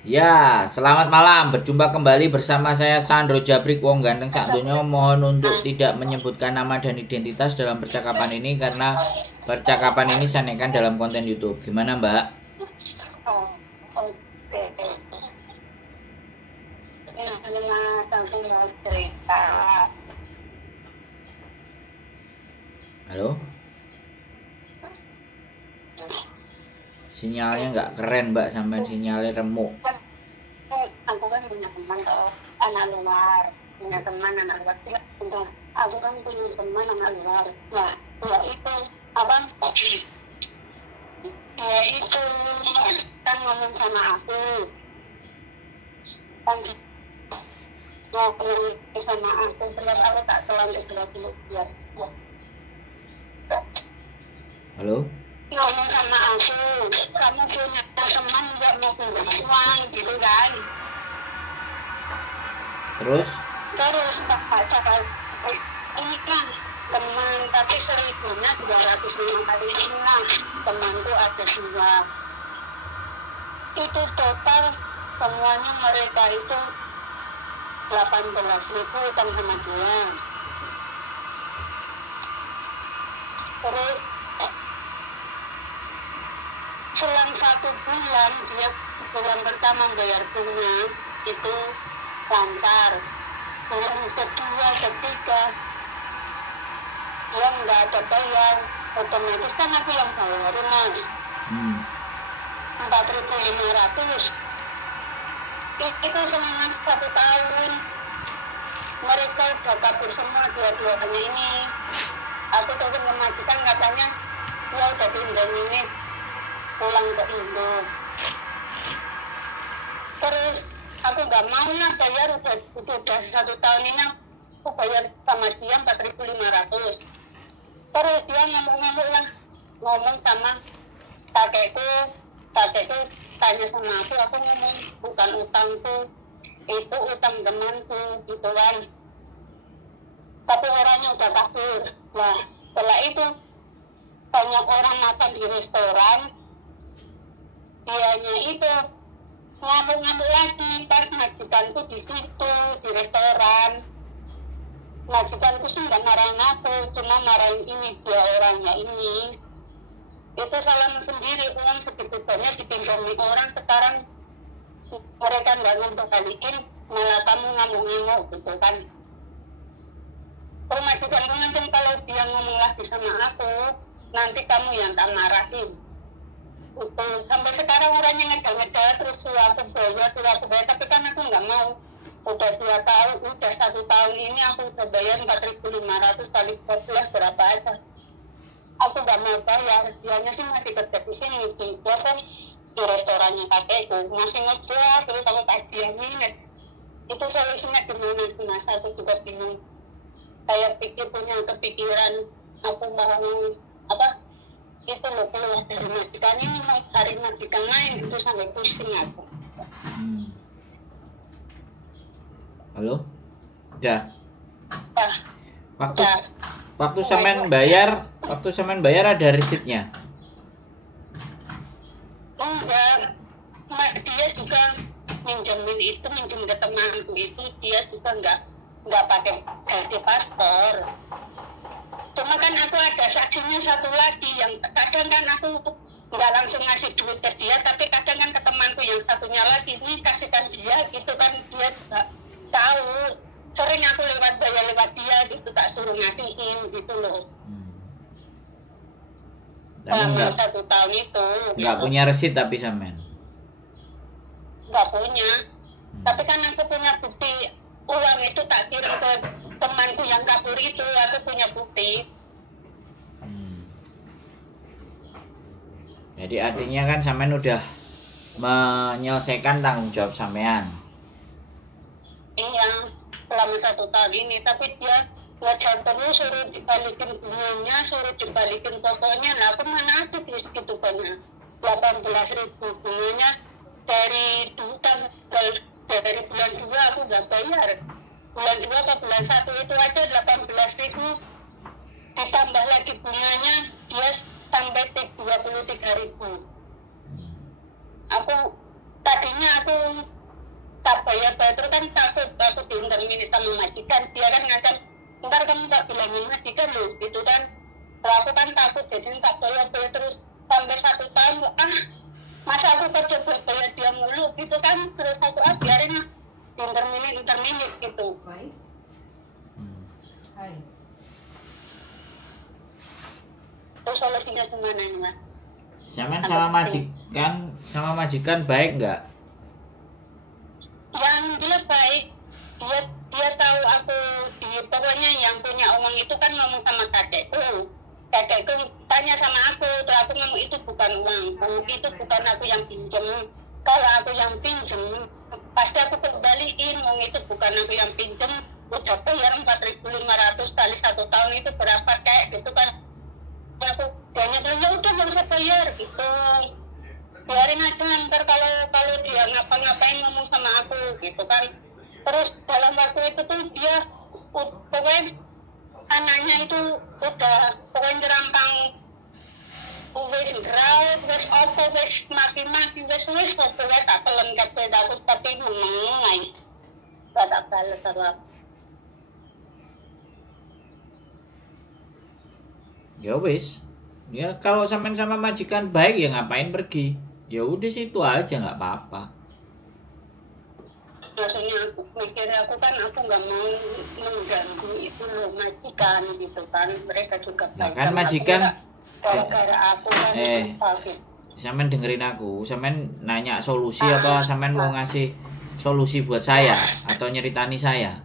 Ya, selamat malam. Berjumpa kembali bersama saya Sandro Jabrik Wong Ganteng Sakdonya. Mohon untuk tidak menyebutkan nama dan identitas dalam percakapan ini karena percakapan ini saya naikkan dalam konten YouTube. Gimana, Mbak? Oh, oke. Ini Mas, aku mau cerita. Halo? Sinyalnya nggak keren, Mbak, sampai sinyalnya remuk. Aku kan punya teman tuh, anak luar. Punya teman anak luar. Bentar, aku kan punya teman anak luar. Nah, dia itu, abang, dia itu kan ngomong sama aku. Kan ngomong sama aku, terus aku tak telan segera dulu biar. Halo? Ngomong sama aku, kamu punya teman nggak mau pinjam uang gitu kan? Terus? Terus tak baca kan, ini kan teman tapi seribunya 205 kali ini lah, temanku ada 2. Itu total semuanya mereka itu 18.000 utang sama dia. Terus selang 1 bulan dia bulan pertama bayar bunga itu lancar, bulan kedua ketiga dia nggak ada bayar, otomatis kan aku yang bayar mas. 4.500 itu selama 1 tahun mereka udah kabur semua dua-duanya ini. Aku turun ke majikan katanya ya udah pinjam ini pulang ke Indo. Terus aku nggak mau lah bayar, udah 1 tahun ini aku bayar sama dia 4.500. Terus dia ngomong lah, ngomong sama kakekku tanya sama aku ngomong bukan utangku, itu utang temanku gitu kan. Tapi orangnya udah kabur. Nah setelah itu banyak orang makan di restoran, dianya itu ngamuk-ngamuk lagi pas majikanku di situ di restoran. Majikanku sih nggak marahin aku, cuma marahin ini dia orangnya ini. Itu salah sendiri, uang segitu banyak dipinjami orang, sekarang mereka nggak ngembaliin, malah kamu ngamuk-ngamuk gitu kan. Kalau majikanku ngancam kalau dia ngomong lagi sama aku, nanti kamu yang tak marahin. Sampai sekarang orangnya ngedal-ngedal terus suruh aku bayar, tapi kan aku nggak mau. Udah 2 tahun, udah 1 tahun ini aku udah bayar 4.500 kali 12 berapa aja. Aku nggak mau bayar, dianya sih masih kerja di sini di biasa di restorannya kakekku, masih ngejual terus aku tagihin. Itu solusinya gimana mas? Aku juga bingung. Kayak punya kepikiran aku mau apa? Itu loh keluar dari majikan ini mau cari majikan lain itu sampai pusing aku. Halo? Udah. Nah, Waktu semen bayar ada resitnya. enggak, dia juga minjem ke temanku itu, dia juga nggak pakai ganti paspor. Cuma kan aku ada saksinya satu lagi yang kadang kan aku nggak langsung ngasih duit ke dia, tapi kadang kan ke temanku yang satunya lagi ini kasihkan dia gitu kan, dia nggak tahu. Sering aku bayar lewat dia gitu, tak suruh ngasihin gitu loh. Selama 1 tahun itu nggak gitu. punya resit tapi semen Nggak punya. Tapi kan aku punya bukti uang itu tak kirim ke temanku yang kabur itu, aku punya bukti. Jadi artinya kan sampean udah menyelesaikan tanggung jawab sampean. Iya, selama 1 tahun ini, tapi dia ngejar terus, suruh dibalikin bunganya, suruh dibalikin pokoknya. Nah aku mana ada di segitu banyak, 18.000 bunganya dari dari bulan 2 aku nggak bayar. Bulan 2 ke bulan 1 itu aja 18.000, ditambah lagi bunganya dia sampai 23.000. Aku tadinya aku Petrus kan takut aku diintermini sama majikan, dia kan ngajak ntar kamu tak bilangin majikan loh gitu kan. Kalau aku kan takut jadi tak bayar Petrus sampai 1 tahun, masa aku kerja buat bayar dia mulu gitu kan. Terus aku biarin diintermini gitu. Terus solusinya gimana nih Mas? Sampean sama majikan baik nggak? Yang jelas baik, dia tahu aku pokoknya yang punya uang itu kan ngomong sama kakekku tanya sama aku, tuh aku ngomong itu bukan uangku, itu bukan aku yang pinjem. Kalau aku yang pinjem pasti aku kembaliin, uang itu bukan aku yang pinjem. Udah bayar 4.500 kali 1 tahun itu berapa kayak gitu kan. Aku dia bilang ya udah nggak usah bayar gitu, biarin aja ntar kalau dia ngapa-ngapain ngomong sama aku gitu kan. Terus dalam waktu itu tuh dia pokoknya anaknya itu udah pokoknya jerampang wis ngerawat wis apa wis maki-maki wis apa wae tak pelem kabeh aku tapi meneng ae tak bales apa. Ya wis. Ya kalau sampean sama majikan baik ya ngapain pergi? Ya udah situ aja nggak apa-apa. Maksudnya aku mikir aku nggak mau mengganggu itu loh majikan gitu kan, mereka juga Nah kan majikan gara-gara aku kan sakit. Sampean dengerin aku, sampean nanya solusi apa sampean mau ngasih solusi buat saya atau nyeritani saya?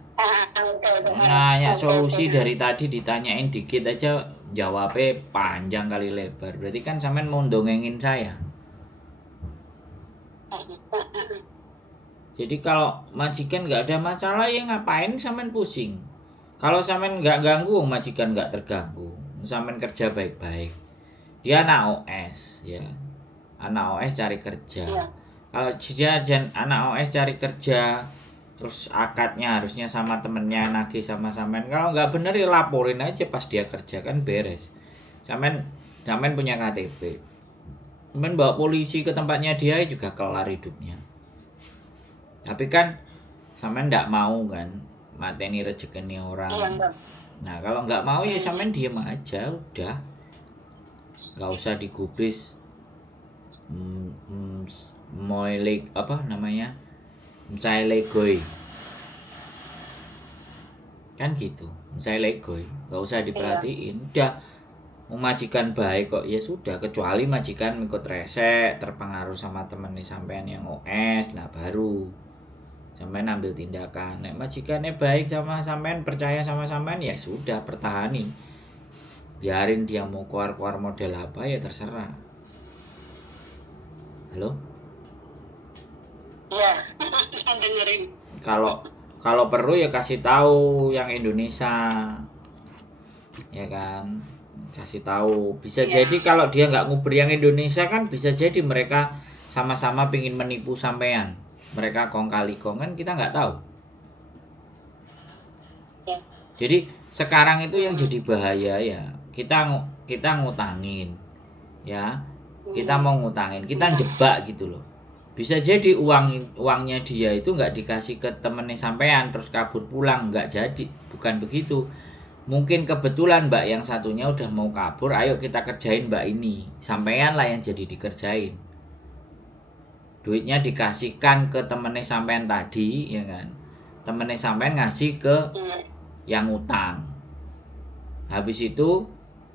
Nanya solusi dari tadi ditanyain dikit aja jawabnya panjang kali lebar. Berarti kan sampean mau dongengin saya. Jadi kalau majikan nggak ada masalah ya ngapain sampean pusing? Kalau sampean nggak ganggu, majikan nggak terganggu. Sampean kerja baik-baik. Dia anak OS ya. Anak OS cari kerja. Kalau dia anak OS cari kerja, terus akadnya harusnya sama temennya nagih sama sampean. Kalau nggak bener ya laporin aja pas dia kerja kan beres. Sampean punya KTP. Sampean bawa polisi ke tempatnya dia juga kelar hidupnya. Tapi kan sampean nggak mau kan mateni rezekine orang. Nah kalau nggak mau ya sampean diem aja udah. Nggak usah digubris. Moilik apa namanya? Saya legoi kan gitu, saya legoi nggak usah diperhatiin, udah majikan baik kok ya sudah, kecuali majikan ikut resek terpengaruh sama temennya sampean yang OS, nah baru sampean ambil tindakan. Nek majikannya baik sama sampean, percaya sama sampean ya sudah pertahanin, biarin dia mau keluar model apa ya terserah. Halo? Iya, saya dengerin. Kalau perlu ya kasih tahu yang Indonesia, ya kan, kasih tahu. Bisa jadi kalau dia nggak nguber yang Indonesia kan bisa jadi mereka sama-sama pingin menipu sampean. Mereka kong kali kong kan kita nggak tahu. Jadi sekarang itu yang jadi bahaya ya kita ngutangin, ya kita mau ngutangin, kita jebak gitu loh. Bisa jadi uangnya dia itu nggak dikasih ke temennya sampean terus kabur pulang, nggak jadi, bukan begitu. Mungkin kebetulan mbak yang satunya udah mau kabur, ayo kita kerjain mbak ini, sampean lah yang jadi dikerjain. Duitnya dikasihkan ke temennya sampean tadi, ya kan? Temennya sampean ngasih ke yang utang. Habis itu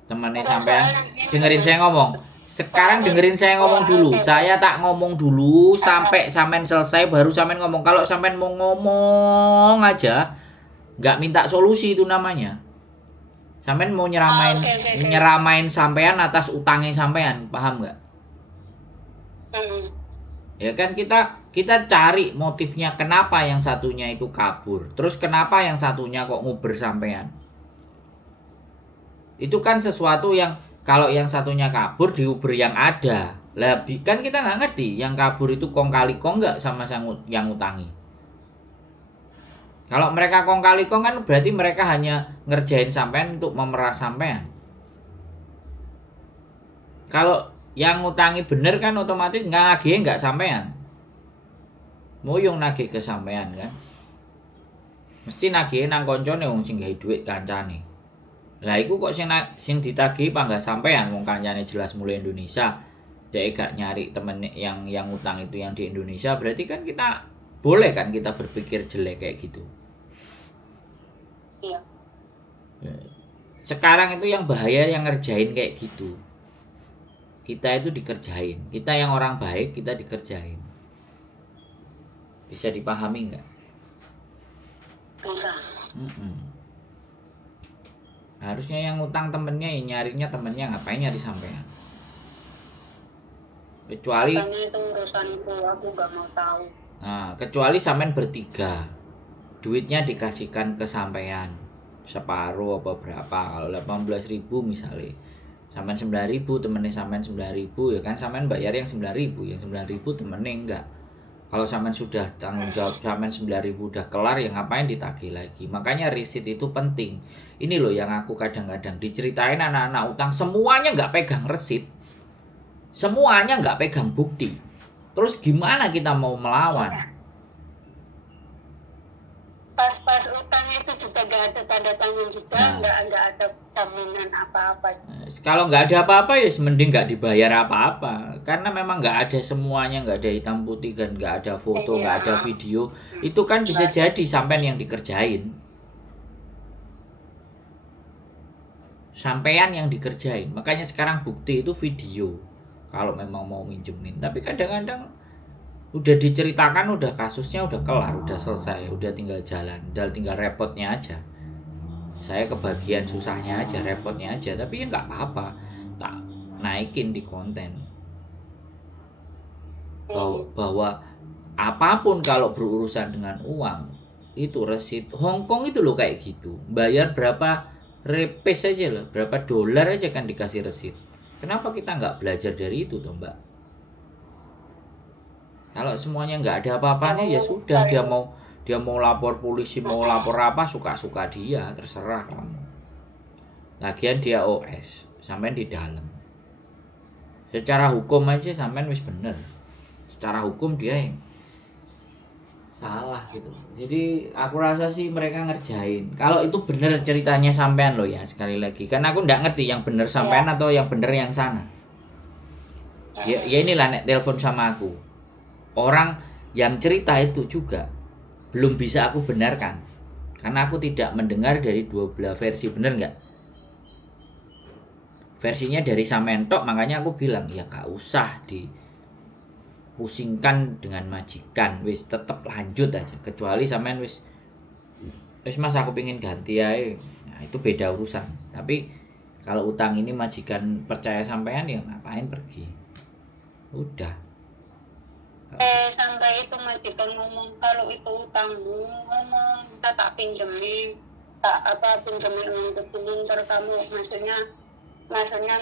temennya sampean dengerin saya ngomong. Sekarang dengerin saya ngomong dulu. Saya tak ngomong dulu sampai sampean selesai baru sampean ngomong. Kalau sampean mau ngomong aja nggak minta solusi itu namanya. Sampean mau nyeramain sampean atas utangnya sampean, paham nggak? Ya kan kita cari motifnya kenapa yang satunya itu kabur. Terus kenapa yang satunya kok nguber sampean? Itu kan sesuatu yang kalau yang satunya kabur diuber yang ada. Lebih kan kita nggak ngerti yang kabur itu kong kali kong nggak sama yang utangi. Kalau mereka kong kali kong kan berarti mereka hanya ngerjain sampean untuk memeras sampean. Kalau yang ngutangi bener kan otomatis nggak sampean. Moyong nagih ke sampean kan. Mesti nagih nang koncone wong sing gawe dhuwit kancane. Lah iku kok sing ditagih panggah sampean wong kancane jelas mulai Indonesia. Dek gak nyari temen yang utang itu yang di Indonesia, berarti kan kita boleh kan kita berpikir jelek kayak gitu. Iya. Sekarang itu yang bahaya yang ngerjain kayak gitu. Kita itu dikerjain. Kita yang orang baik kita dikerjain. Bisa dipahami nggak? Bisa. Harusnya yang ngutang temennya ya nyarinya temennya, ngapain nyari sampean? Kecuali Katanya itu urusanku, aku gak mau tahu. nah, kecuali sampean bertiga. Duitnya dikasihkan ke sampean. Separuh apa berapa? Kalau 18.000 misalnya. Sampean 9.000, temennya sampean 9.000 ya kan sampean bayar yang 9.000, yang 9.000 temennya enggak. Kalau sampean sudah tanggung jawab sampean 9.000 udah kelar ya ngapain ditagih lagi. Makanya risit itu penting. Ini loh yang aku kadang-kadang diceritain anak-anak utang semuanya nggak pegang resit. Semuanya nggak pegang bukti. Terus gimana kita mau melawan? Pas utangnya itu juga gak ada tanda tangan juga, Nah. nggak ada jaminan apa-apa. Kalau nggak ada apa-apa ya mending nggak dibayar apa-apa. Karena memang nggak ada semuanya, nggak ada hitam putih kan, nggak ada foto, nggak ada video. Itu kan bisa jadi sampean yang dikerjain. Sampean yang dikerjain. Makanya sekarang bukti itu video. Kalau memang mau minjemin. Tapi kadang-kadang udah diceritakan, udah kasusnya udah kelar, udah selesai, udah tinggal jalan, tinggal repotnya aja. Saya kebagian susahnya aja, repotnya aja, tapi ya nggak apa-apa, tak naikin di konten bahwa apapun kalau berurusan dengan uang itu resit. Hongkong itu loh kayak gitu, bayar berapa repes aja loh, berapa dolar aja kan dikasih resit. Kenapa kita nggak belajar dari itu toh mbak? Kalau semuanya nggak ada apa-apanya ya sudah, dia mau lapor polisi, mau lapor apa, suka-suka dia, terserah kamu. Lagian dia OS, sampean di dalam. Secara hukum aja sampean wis bener. Secara hukum dia yang salah gitu. Jadi aku rasa sih mereka ngerjain. Kalau itu bener ceritanya sampean loh ya, sekali lagi. Karena aku nggak ngerti yang bener sampean atau yang bener yang sana. Ya inilah nek telepon sama aku. Orang yang cerita itu juga belum bisa aku benarkan karena aku tidak mendengar dari dua belah versi, bener nggak? Versinya dari sampean tok, makanya aku bilang ya gak usah dipusingkan dengan majikan, wis tetep lanjut aja. Kecuali sampean wis mas aku pengen ganti aja, nah itu beda urusan. Tapi kalau utang ini majikan percaya sampean ya ngapain pergi, udah. Sampai itu majikan ngomong kalau itu utangmu, ngomong tak pinjemin, pinjemin uang kecil ntar kamu, maksudnya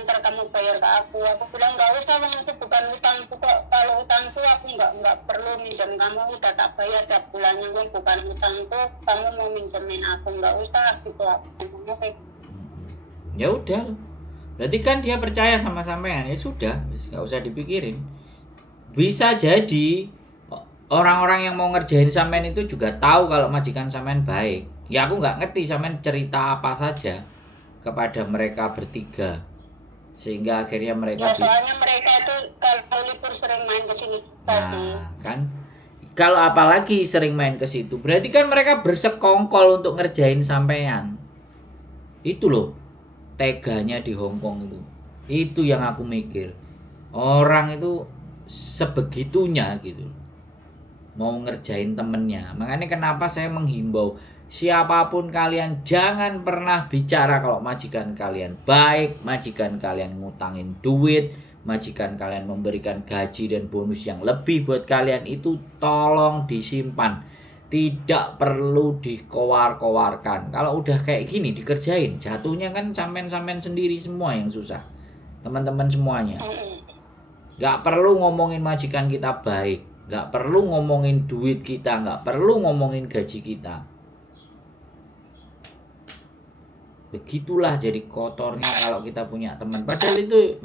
ntar kamu bayar ke aku bilang nggak usah, uang itu bukan utangku kok. Kalau utangku aku nggak perlu minjem kamu, udah tak bayar tiap bulannya, uang bukan utangku, kamu mau minjemin aku nggak usah gitu. Aku ngomongnya kayak ya udah, berarti kan dia percaya sama sampean, ya sudah, nggak usah dipikirin. Bisa jadi orang-orang yang mau ngerjain sampean itu juga tahu kalau majikan sampean baik. Ya aku nggak ngerti sampean cerita apa saja kepada mereka bertiga sehingga akhirnya mereka soalnya mereka itu kalau libur sering main ke sini. Nah, kan kalau apalagi sering main ke situ, berarti kan mereka bersekongkol untuk ngerjain sampean. Itu loh teganya di Hongkong itu. Itu yang aku mikir. Orang itu sebegitunya gitu mau ngerjain temennya. Makanya kenapa saya menghimbau siapapun kalian jangan pernah bicara kalau majikan kalian baik, majikan kalian ngutangin duit, majikan kalian memberikan gaji dan bonus yang lebih buat kalian, itu tolong disimpan, tidak perlu dikowar-kowarkan. Kalau udah kayak gini dikerjain, jatuhnya kan sampean sendiri semua yang susah, teman-teman semuanya. Gak perlu ngomongin majikan kita baik, gak perlu ngomongin duit kita, gak perlu ngomongin gaji kita. Begitulah jadi kotornya kalau kita punya teman. Padahal itu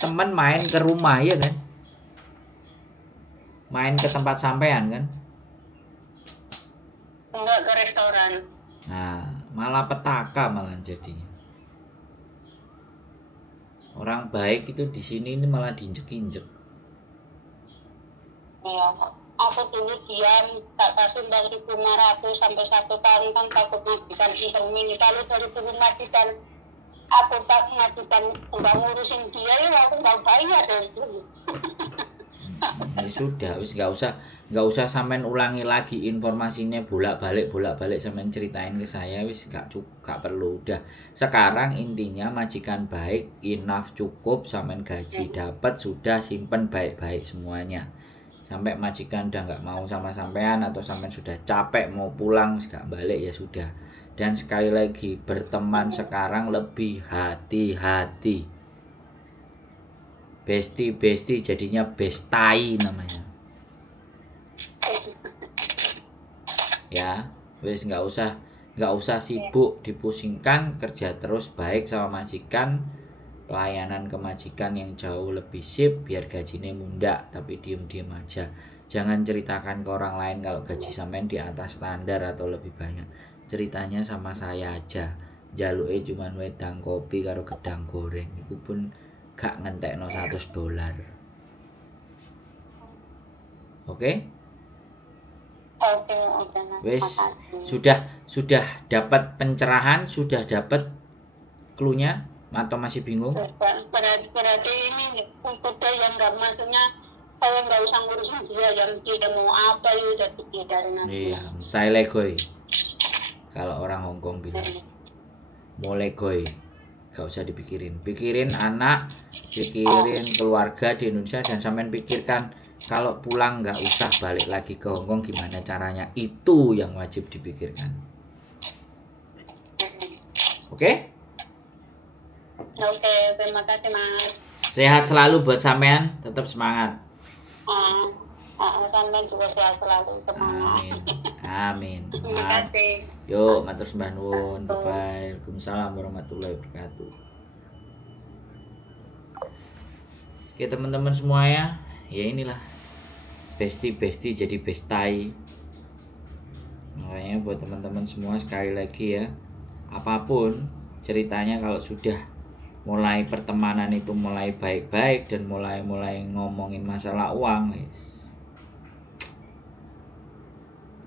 teman main ke rumah ya kan. main ke tempat sampean kan? Enggak ke restoran. Nah, malah petaka malah jadinya. Orang baik itu di sini ini malah diinjek-injek. Iya, aku dulu diam, tak kasih 4.500 sampai 1 tahun kan takut majikan intermini. Kalau dari dulu majikan, aku tak majikan nggak ngurusin dia ya aku nggak bayar dari dulu. Ya sudah, wis nggak usah sampean ulangi lagi informasinya bolak-balik sampean ceritain ke saya, wis gak perlu. Udah, sekarang intinya majikan baik, enough, cukup, sampean gaji dapat, sudah simpen baik-baik semuanya. Sampai majikan udah nggak mau sama sampean atau sampean sudah capek mau pulang gak balik ya sudah. Dan sekali lagi, berteman sekarang lebih hati-hati. Besti jadinya bestai namanya. Ya, wis nggak usah sibuk dipusingkan, kerja terus baik sama majikan, pelayanan ke majikan yang jauh lebih sip biar gajinya mundak, tapi diem aja. Jangan ceritakan ke orang lain kalau gaji sampean di atas standar atau lebih banyak. Ceritanya sama saya aja. Jaluke cuman wedang kopi karo gedang goreng, itu pun gak ngentekno $100. Oke? Oke, Mas. Wes, Makasih. sudah dapat pencerahan, sudah dapat clue-nya atau masih bingung? Berarti ini untuk dia yang nggak maksudnya saya nggak usah ngurusin dia yang dia mau apa ya udah pikir dari nanti. Iya, saya legoy. Kalau orang Hongkong bilang, mau legoy. Gak usah dipikirin. Pikirin anak, pikirin keluarga di Indonesia, dan sampean pikirkan kalau pulang nggak usah balik lagi ke Hongkong gimana caranya. Itu yang wajib dipikirkan. Oke? Oke, terima kasih Mas. Sehat selalu buat sampean, tetap semangat. Sampai juga sehat selalu semangat. Amin. Terima kasih. Yuk, matur sembah nuwun. Bye. Waalaikumsalam warahmatullahi wabarakatuh. Oke, teman-teman semua ya inilah besti jadi bestai. Makanya buat teman-teman semua sekali lagi ya, apapun ceritanya kalau sudah mulai pertemanan itu mulai baik-baik dan mulai ngomongin masalah uang,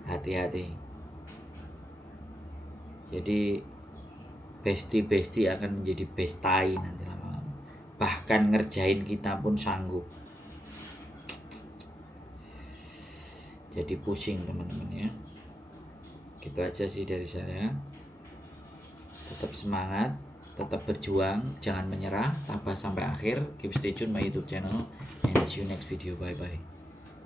hati-hati. Jadi besti akan menjadi bestai nanti lama-lama. Bahkan ngerjain kita pun sanggup. Jadi pusing teman-teman ya. Gitu aja sih dari saya. Tetap semangat, tetap berjuang, jangan menyerah, tabah sampai akhir. Keep stay tune my YouTube channel and see you next video. Bye bye.